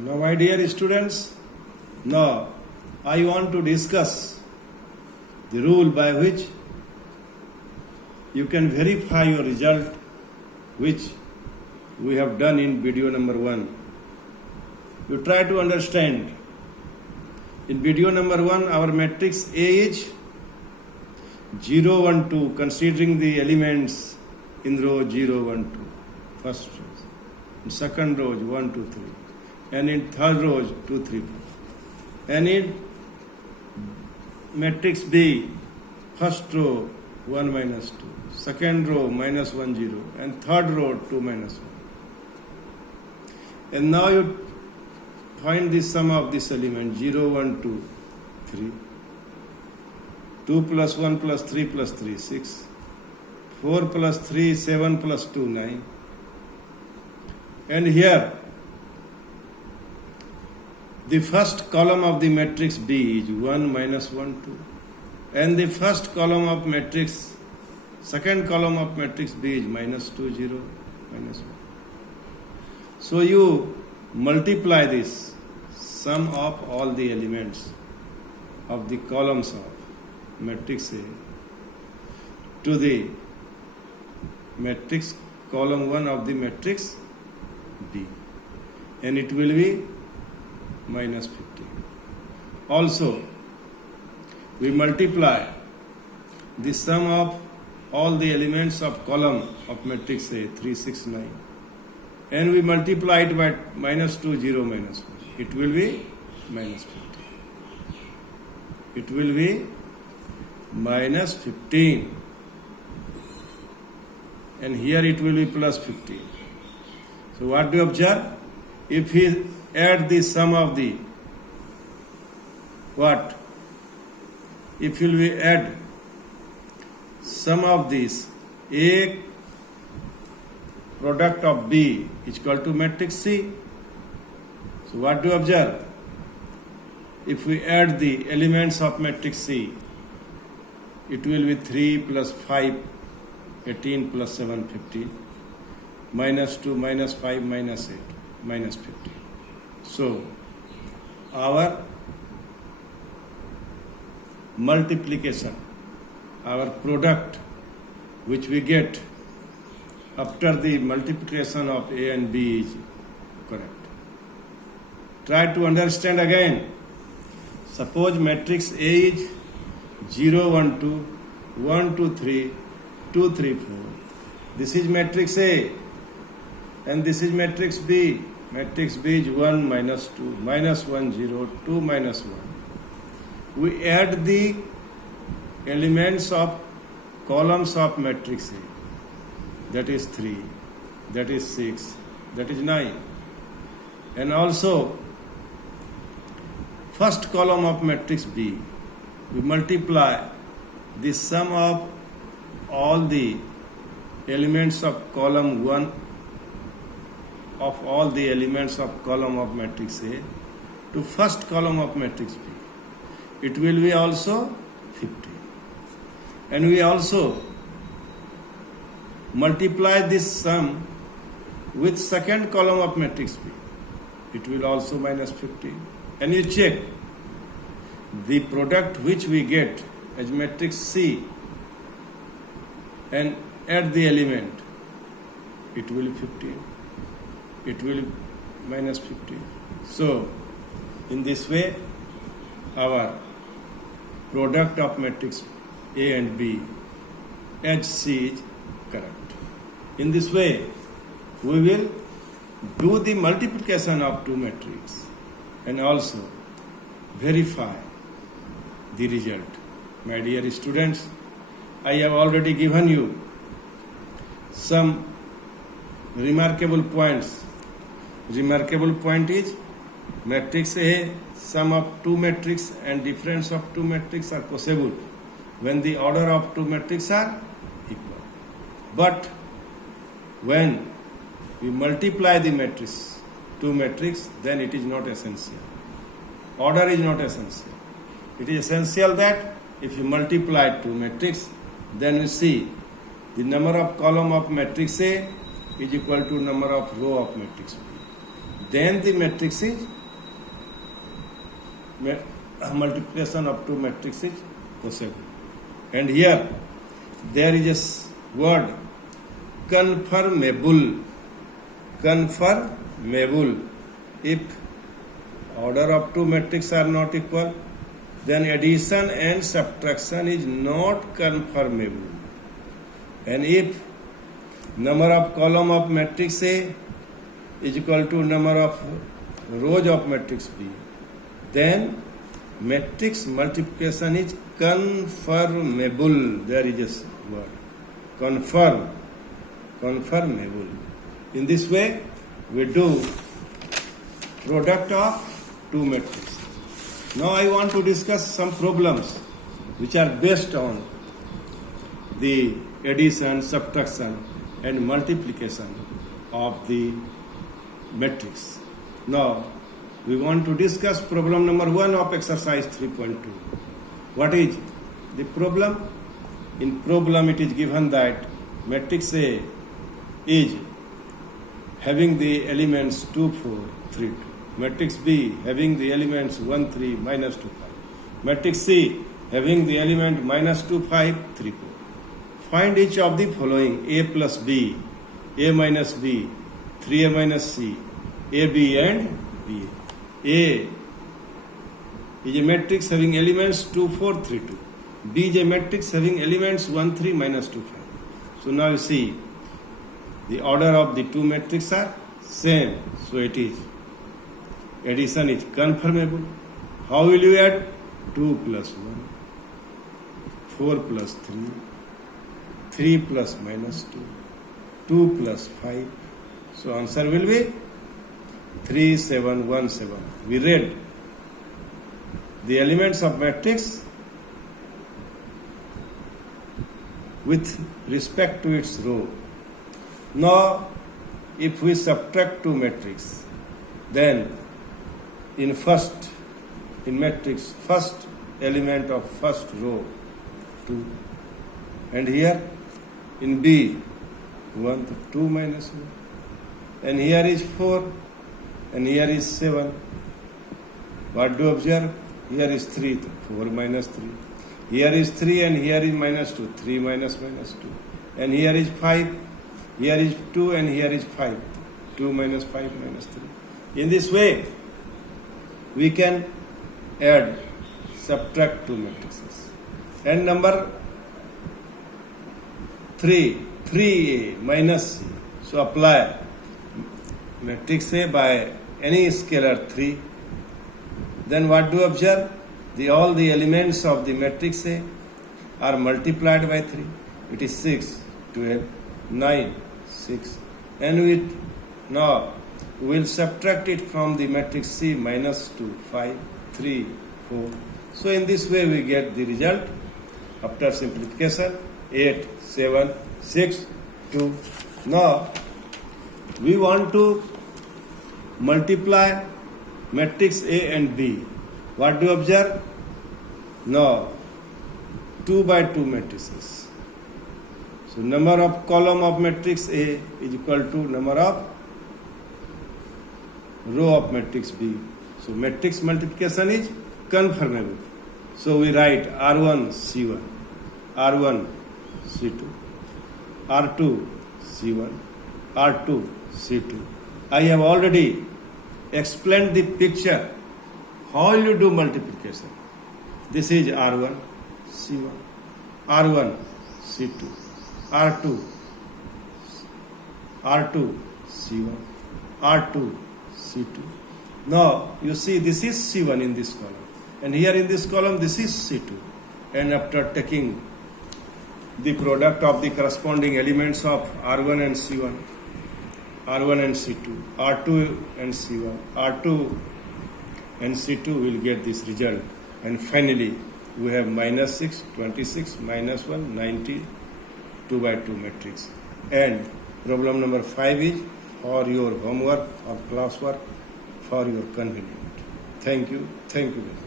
Now, my dear students, now I want to discuss the rule by which you can verify your result, which we have done in video number 1. You try to understand. In video number 1, our matrix A is 0, 1, 2, considering the elements in row 0, 1, 2. First row. In second row, 1, 2, 3. And in third row, 2, 3, 4. And in matrix B, first row, 1, minus 2. Second row, minus 1, 0. And third row, 2, minus 1. And now you find the sum of this element 0, 1, 2, 3. 2 plus 1 plus 3 plus 3, 6. 4 plus 3, 7 plus 2, 9. And here, the first column of the matrix B is 1, minus 1, 2. And the first column of matrix, second column of matrix B is minus 2, 0, minus 1. So you multiply this sum of all the elements of the columns of matrix A to the matrix column 1 of the matrix B, and it will be minus 15. Also, we multiply the sum of all the elements of column of matrix A 3, 6, 9, and we multiply it by minus 2, 0, minus 1. It will be minus 15. It will be minus 15. And here it will be plus 15. So what do you observe? If we add the sum of the what? If we add sum of this A product of B is equal to matrix C. So what do you observe? If we add the elements of matrix C, it will be 3 plus 5, 18 plus 7, 15, minus 2, minus 5, minus 8, minus 15. So our multiplication, our product which we get after the multiplication of A and B is correct. Try to understand again. Suppose matrix A is 0, 1, 2, 1, 2, 3, 2, 3, 4. This is matrix A and this is matrix B. Matrix B is 1, minus 2, minus 1, 0, 2, minus 1. We add the elements of columns of matrix A. That is 3, that is 6, that is 9. And also, first column of matrix B, we multiply the sum of all the elements of column 1 of all the elements of column of matrix A to first column of matrix B. It will be also 50. And we also multiply this sum with second column of matrix B. It will also minus 50. And you check the product which we get as matrix C and add the element, it will be 15. It will be minus 15. So, in this way, our product of matrix A and B as C is correct. In this way, we will do the multiplication of two matrices and also verify the result. My dear students, I have already given you some remarkable points. Remarkable point is matrix A, sum of two matrices and difference of two matrices are possible when the order of two matrices are equal. But when we multiply the matrix, two matrices, then it is not essential. Order is not essential. It is essential that if you multiply two matrices, then you see the number of column of matrix A is equal to number of row of matrix B. then the matrix is multiplication up to matrix is possible. And here there is a word confirmable. Confirmable. If order of two matrices are not equal, then addition and subtraction is not confirmable. And if number of column of matrix A is equal to number of rows of matrix B, then matrix multiplication is confirmable. There is a word. Confirmable. In this way, we do product of two matrices. Now I want to discuss some problems which are based on the addition, subtraction and multiplication of the matrix. Now we want to discuss problem number 1 of exercise 3.2. What is the problem? In problem it is given that matrix A is having the elements 2, 4, 3, 2. Matrix B having the elements 1, 3, minus 2, 5. Matrix C having the element minus 2, 5, 3, 4. Find each of the following: A plus B, A minus B, 3A minus C, AB and BA. A is a matrix having elements 2, 4, 3, 2. B is a matrix having elements 1, 3, minus 2, 5. So now you see the order of the two matrices are same. So it is addition is confirmable. How will you add? 2 plus 1, 4 plus 3, 3 plus minus 2, 2 plus 5. So answer will be 3717. We read the elements of matrix with respect to its row. Now, if we subtract two matrices, then in matrix, first element of first row 2, and here in B 1, 2 minus 1, and here is 4, and here is 7. What do you observe? Here is 3, 4 minus 3. Here is 3 and here is minus 2, 3 minus 2. And here is 5, here is 2 and here is 5, 2 minus 5 minus 3. In this way, we can add, subtract two matrices. And number 3, 3A minus C. So apply matrix A by any scalar 3. Then what do you observe? All the elements of the matrix A are multiplied by 3. It is 6, 12, 9, 6. And now we will subtract it from the matrix C, minus 2, 5, 3, 4. So in this way we get the result after simplification 8, 7, 6, 2. Now we want to multiply matrix A and B. What do you observe? Now 2 by 2 matrices. So number of column of matrix A is equal to number of row of matrix B. So matrix multiplication is confirmable. So we write R1 C1, R1 C2, R2 C1, R2 C2. I have already explained the picture. How will you do multiplication? This is R1 C1, R1 C2, R2 C1, R2 C2. Now you see this is C1 in this column, and here in this column this is C2. And after taking the product of the corresponding elements of R1 and C1, R1 and C2, R2 and C1, R2 and C2 will get this result. And finally we have minus 6, 26, minus 1, 90, 2 by 2 matrix. And problem number 5 is for your homework or classwork for your convenience. Thank you. Thank you very much.